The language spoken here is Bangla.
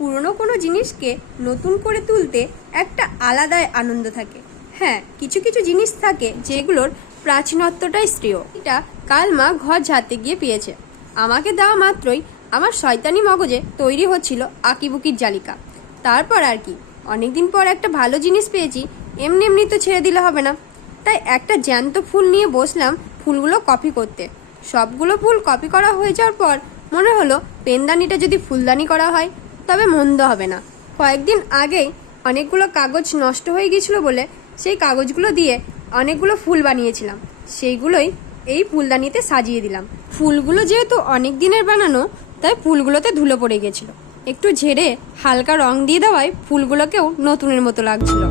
পুরনো কোনো জিনিসকে নতুন করে তুলতে একটা আলাদাই আনন্দ থাকে। হ্যাঁ কিছু কিছু জিনিস থাকে যেগুলোর প্রাচীনত্বটাই শ্রেয়। এটা কাল মা ঘর ঝাড়তে গিয়ে পেয়েছে। আমাকে দেওয়া মাত্রই আমার শয়তানি মগজে তৈরি হচ্ছিল আকিবুকির জালিকা। তারপর আর কি, অনেকদিন পর একটা ভালো জিনিস পেয়েছি, এমনি এমনি তো ছেড়ে দিলে হবে না। তাই একটা জ্যান্ত ফুল নিয়ে বসলাম ফুলগুলো কপি করতে। সবগুলো ফুল কপি করা হয়ে যাওয়ার পর মনে হলো পেনদানিটা যদি ফুলদানি করা হয় তবে মন্দ হবে না। কয়েকদিন আগেই অনেকগুলো কাগজ নষ্ট হয়ে গিয়েছিল বলে সেই কাগজগুলো দিয়ে অনেকগুলো ফুল বানিয়েছিলাম। সেইগুলোই এই ফুলদানিতে সাজিয়ে দিলাম। ফুলগুলো যেহেতু অনেক দিনের বানানো, তাই ফুলগুলোতে ধুলো পড়ে গেছিল একটু ঝেড়ে হালকা রং দিয়ে দেওয়ায় ফুলগুলোকেও নতুনের মতো লাগছিল।